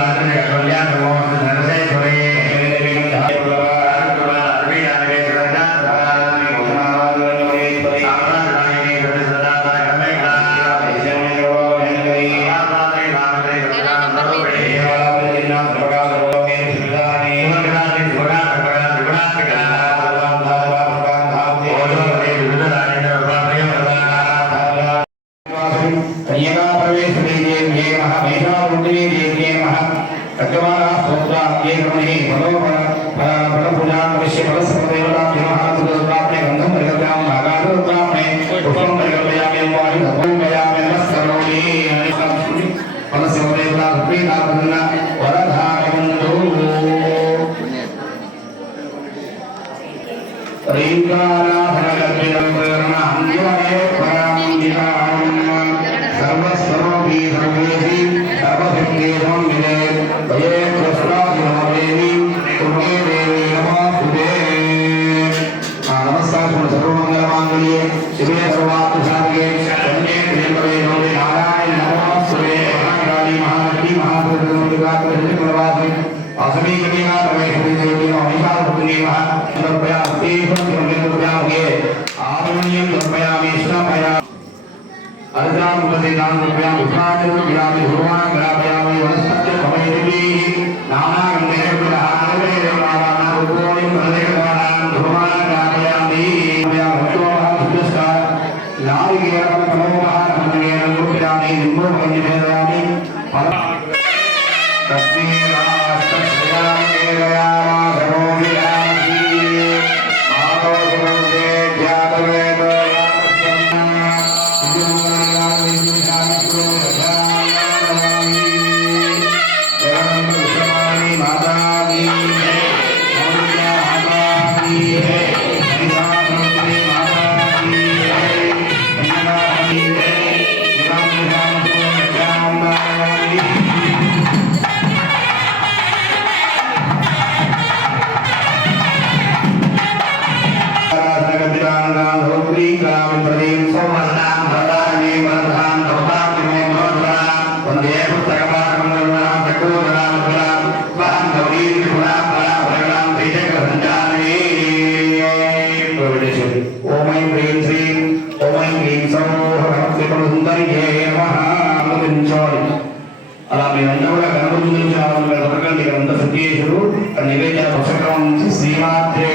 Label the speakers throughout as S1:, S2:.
S1: வந்தனை சொல்லியா நரசை துறையே. ధర్మేట స్వరూపే సర్వస్వరూపీ हारमोनियम रूपयामि श्रमया अर्जाम उपदेदान रूपयाम उपादन विरामि भगवान ग्रापयामि वनस्पत्य समयेति नाना गंधे प्रहारवे रूपोनि प्रदेशवान भगवान ग्रापयामि या भक्तोभाव सुदस्का लाल गिरम कमोभार रूपयामि निम्बो भंजने रामि అలా కూడా గణపతి గురించి ఆలోచన దొరకండి పుస్తకం నుంచి శ్రీమాత్రే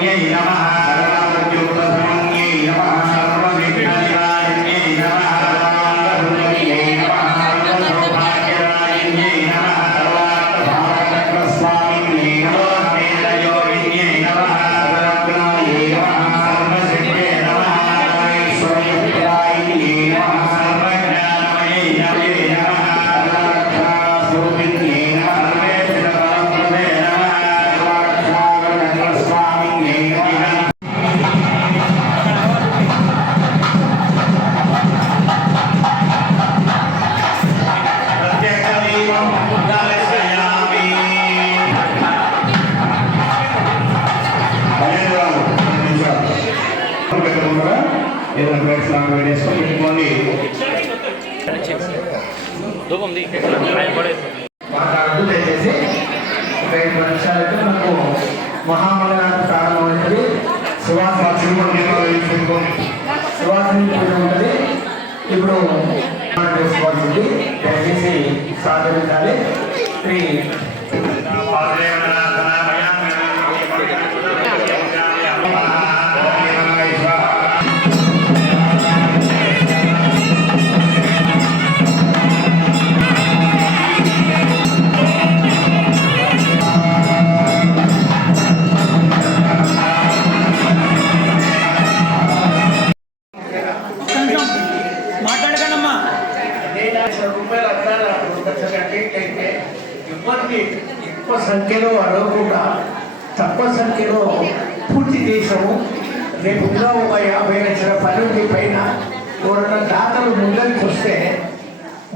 S1: 念一下吧。ఏదైనా ప్లేట్స్ లాగా పెట్టుకోండి
S2: పడేది
S3: మాట్లాడుతూ దయచేసి ఒక ఐదు నిమిషాలైతే మనకు మహామలనాడు ప్రారంభమైనది సువాసన
S1: పెట్టుకోండి
S3: పూజ ఉంటుంది ఇప్పుడు చేసుకోవాల్సింది దయచేసి సహకరించాలి శ్రీ సంఖ్యలో తక్కువ సంఖ్యలో పూర్తి చేసాము రేపు ఇంకా ఒక యాభై లక్షల పనులకి పైన ఎవరైనా దాతలు ముందరికి వస్తే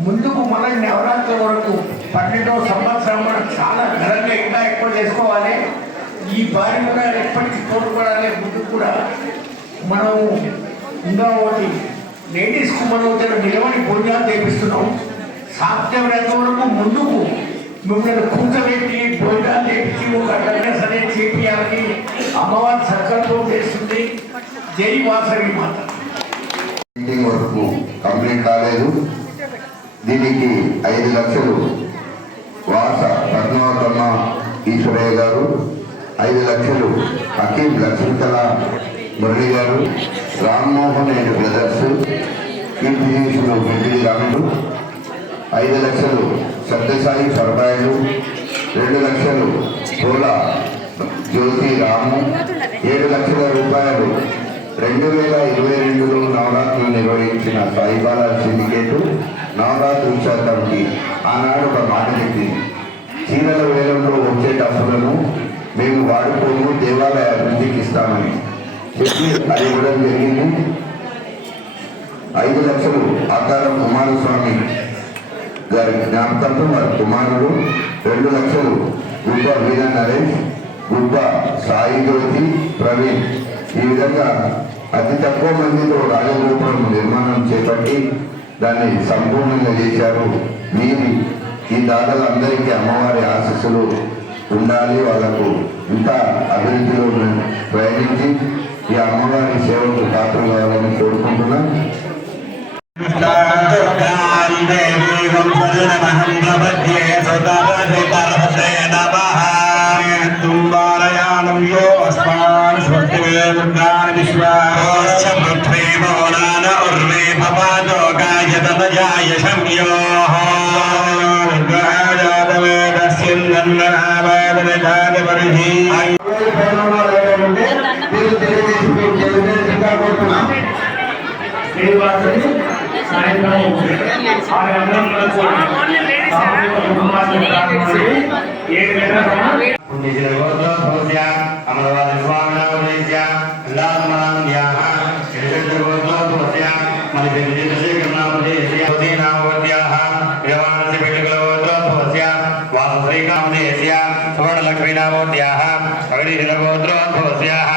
S3: ముందుకు మనం నవరాత్రుల వరకు పన్నెండవ సంవత్సరం మనం చాలా ఘనంగా ఇంకా ఎక్కువ చేసుకోవాలి. ఈ బారి కూడా ఎప్పటికీ తోడ్పడాలి ముందుకు కూడా మనం ఇంకా ఒకటి లేడీస్కు మనం వచ్చిన నిలవని భోజనాలు చేపిస్తున్నాం. సాధ్యమైనంత వరకు ముందుకు మిమ్మల్ని కూర్చోబెట్టి భోజనాలు చేపించి ఒక అటెండెన్స్ అనేది చేపించాలని అమ్మవారి సంకల్పం చేస్తుంది. జై వాసవి మాత.
S4: మీటింగ్ వరకు కంప్లీట్ కాలేదు. దీనికి ఐదు లక్షలు వాస పద్మావతమ్మ ఈశ్వరయ్య గారు ఐదు లక్షలు హకీం లక్ష్మీకళ మురళి గారు రామ్మోహన్ అండ్ బ్రదర్స్ కీర్తిశేషులు వెండి రాముడు ఐదు లక్షలు సత్యసాయి సరదాయులు రెండు లక్షలు పూల జ్యోతి రాము ఏడు లక్షల రూపాయలు రెండు వేల ఇరవై రెండులో నవరాత్రులు నిర్వహించిన సాయిబాలా సిండికేట్ నవరాత్రి ఉత్సవ ఆనాడు ఒక మాట చెప్పింది. చీరల వేలంలో వచ్చే డబ్బులను మేము వాడుకోము దేవాలయ అభివృద్ధికి ఇస్తామని చెప్పి అది ఇవ్వడం జరిగింది. ఐదు లక్షలు ఆకారం కుమారస్వామి వారి జ్ఞాపకార్థం వారి కుమారుడు రెండు లక్షలు. గుబ్బ వీర నరేష్ గుబ్బ సాయి జ్యోతి ప్రవీణ్. ఈ విధంగా అతి తక్కువ మందితో రాజగోపురం నిర్మాణం చేపట్టి దాన్ని సంపూర్ణంగా చేశారు. మీరు ఈ దాతలందరికీ అమ్మవారి ఆశస్సులు ఉండాలి. వాళ్ళకు ఇంకా అభివృద్ధిలో ప్రయాణించి ఈ అమ్మవారి సేవకు పాత్ర కావాలని కోరుకుంటున్నాను
S1: తుంబారయాణం యో అస్మాన్ స్వర్గమే దుర్గాన్ విశ్వాస పృథ్వీ మౌలాన ఉర్వే భవాదో గాయతనజాయ సంయోః పుణ్యశిల గోత్రోద్భవస్య అమరవాది స్వామినామదేశ్య వాసుశ్రీకామదేశ్య సువర్ణలక్ష్మీనామోద్యాః పగడిశిల గోత్రోద్భవస్యాః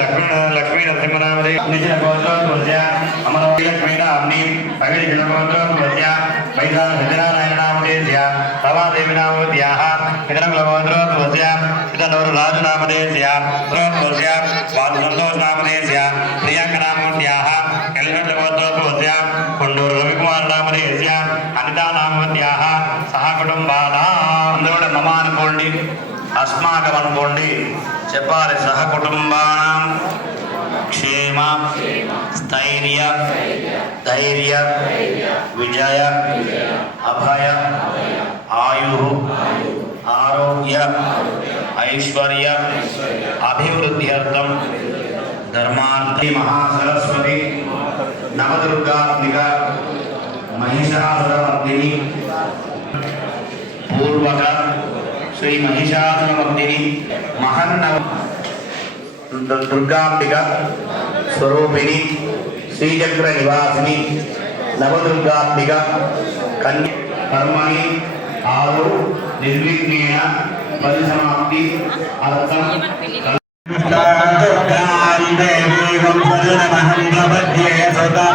S1: లక్ష్మీ లక్ష్మీ నరసింహనామదే నిశిల గోత్రోద్భవస్య వైదా సత్యనారాయణనామదేశ్య రమాదేవి నామోద్యాః పితరంగుల గోత్రోద్భవస్య గోత్రోద్భవస్య వాసు సంతోష్ నామదేశ్య ప్రియాంక కొండూరు రవికుమార్ సహ కుటుంబానా అనుకోండి అస్మాకం అనుకోండి చెప్పాలి సహకుటుంబానం క్షేమ స్థైర్య ధైర్య విజయ అభయ ఆయు ఆరోగ్య ఐశ్వర్య అభివృద్ధ్యర్థం ధర్మార్థి మహాసరస్వతి నవదుర్గాత్మిక మహిషాసురమర్దిని పూర్వక శ్రీ మహిషాసురమర్దిని మహన్నవ దుర్గాంబిక స్వరూపిణి శ్రీచక్ర నివాసిని నవదుర్గాంబిక కన్య కర్మణి ఆరు నిర్విఘ్నేన పరిసమాప్తి అర్థం దుర్గాం దేవీ దేవం సదా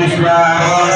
S1: विश्वा